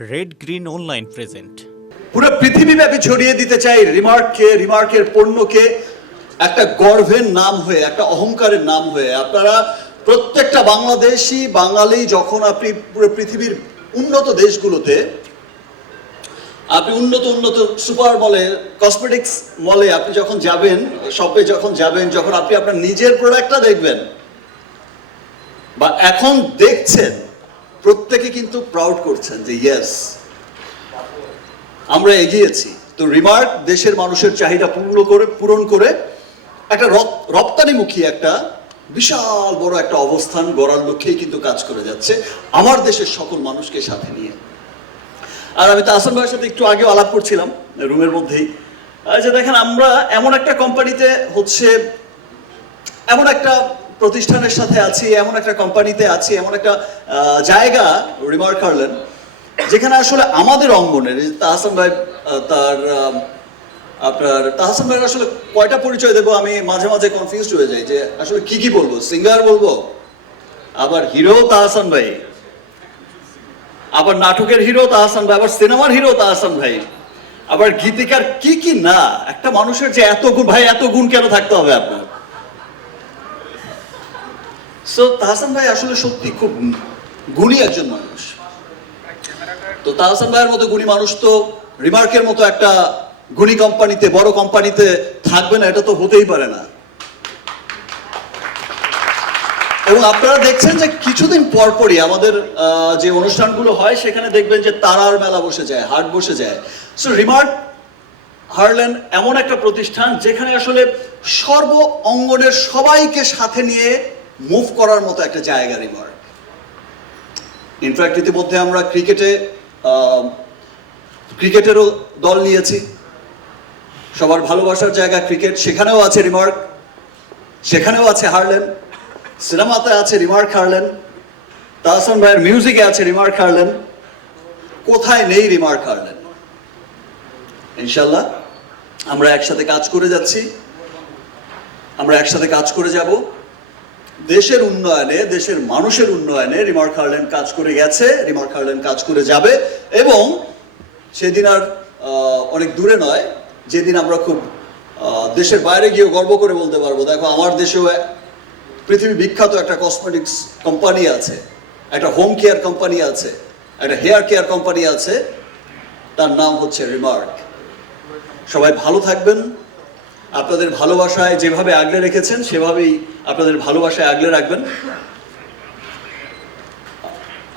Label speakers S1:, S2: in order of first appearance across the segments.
S1: Red green online present
S2: পুরো পৃথিবীব্যাপী ছড়িয়ে দিতে চাই রিমার্ককে, রিমার্কের পণ্যকে। একটা গর্বের নাম হয়ে, একটা অহংকারের নাম হয়ে। আপনারা প্রত্যেকটা বাংলাদেশি, বাঙালি, যখন আপনি পুরো পৃথিবীর উন্নত দেশগুলোতে, আপনি উন্নত উন্নত সুপার মলে কসমেটিক্স মলে আপনি যখন যাবেন শপে যখন যাবেন, যখন আপনি আপনার নিজের প্রোডাক্টটা দেখবেন, বা এখন দেখছেন প্রত্যেকে কিন্তু প্রাউড করছেন যে ইয়েস আমরা এগিয়েছি। তো রিমার্ক দেশের মানুষের চাহিদা পূর্ণ করে, পূরণ করে একটা রপ্তানিমুখী একটা বিশাল বড় একটা অবস্থান গড়ার লক্ষ্যেই কিন্তু কাজ করে যাচ্ছে আমার দেশের সকল মানুষকে সাথে নিয়ে। আর আমি তো তাহসান ভাইয়ের সাথে একটু আগেও আলাপ করছিলাম, রুমের মধ্যেই। যে দেখেন, আমরা এমন একটা কোম্পানিতে হচ্ছে, এমন একটা প্রতিষ্ঠানের সাথে আছি, এমন একটা কোম্পানিতে আছি, এমন একটা জায়গা রিমার্ক করলেন, যেখানে আসলে আমাদের অঙ্গনের তাহসান ভাই তার আপনার, তাহসান ভাইয়ের আসলে কয়টা পরিচয় দেবো, আমি মাঝে মাঝে কনফিউজড হয়ে যাই যে আসলে কি কি বলব সিঙ্গার বলব, আবার হিরো তাহসান ভাই, আবার নাটকের হিরো তাহসান ভাই, আবার সিনেমার হিরো তাহসান ভাই, আবার গীতিকার কি কি না, একটা মানুষের যে এত গুণ, ভাই, এত গুণ কেন থাকতে হবে আপনার? সো তাহসান ভাই আসলে সত্যি খুব গুণী একজন মানুষ। তো তাহসান ভাইয়ের মতো গুণী মানুষ তো রিমার্কের মতো একটা গুণী কোম্পানিতে, বড় কোম্পানিতে থাকবে না, এটা তো হতেই পারে না। এবং আপনারা দেখছেন যে কিছুদিন পর পরই আমাদের যে অনুষ্ঠানগুলো হয়, সেখানে দেখবেন যে তারার মেলা বসে যায়, হাট বসে যায়। সো রিমার্ক হারলেন এমন একটা প্রতিষ্ঠান যেখানে আসলে সর্ব অঙ্গনের সবাইকে সাথে নিয়ে মুভ করার মতো একটা জায়গা রিমার্ক ইনফ্যাক্ট ইতিমধ্যে আমরা ক্রিকেটে ক্রিকেটেরও দল নিয়েছি। সবার ভালোবাসার জায়গা ক্রিকেট সেখানেও আছে রিমার্ক সেখানেও আছে হারলেন। সিনেমাতে আছে রিমার্ক হারলেন। তাহসান ভাইয়ের মিউজিকে আছে রিমার্ক হারলেন। কোথায় নেই রিমার্ক হারলেন? ইনশাল্লাহ আমরা একসাথে কাজ করে যাচ্ছি। আমরা একসাথে কাজ করে যাব। দেশের উন্নয়নে, দেশের মানুষের উন্নয়নে রিমার্ক হারলেন কাজ করে গেছে, রিমার্ক হারলেন কাজ করে যাবে এবং সেদিন আর অনেক দূরে নয়, যেদিন আমরা খুব দেশের বাইরে গিয়ে গর্ব করে বলতে পারব। দেখো, আমার দেশেও পৃথিবী বিখ্যাত একটা কসমেটিক্স কোম্পানি আছে, একটা হোম কেয়ার কোম্পানি আছে, একটা হেয়ার কেয়ার কোম্পানি আছে, তার নাম হচ্ছে রিমার্ক। সবাই ভালো থাকবেন আপনাদের ভালোবাসায় যেভাবে আগলে রেখেছেন, সেভাবেই আপনাদের ভালোবাসায় আগলে রাখবেন।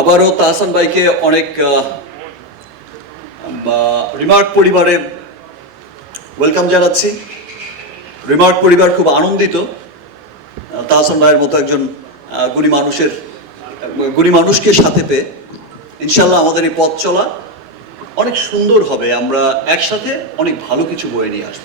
S2: আবারও তাহসান ভাইকে অনেক রিমার্ক পরিবারে ওয়েলকাম জানাচ্ছি। রিমার্ক পরিবার খুব আনন্দিত। তাহসান ভাইয়ের মতো একজন গুণী মানুষের, গুণী মানুষকে সাথে পেয়ে ইনশাল্লাহ আমাদের এই পথ চলা অনেক সুন্দর হবে। আমরা একসাথে অনেক ভালো কিছু বয়ে নিয়ে আসব।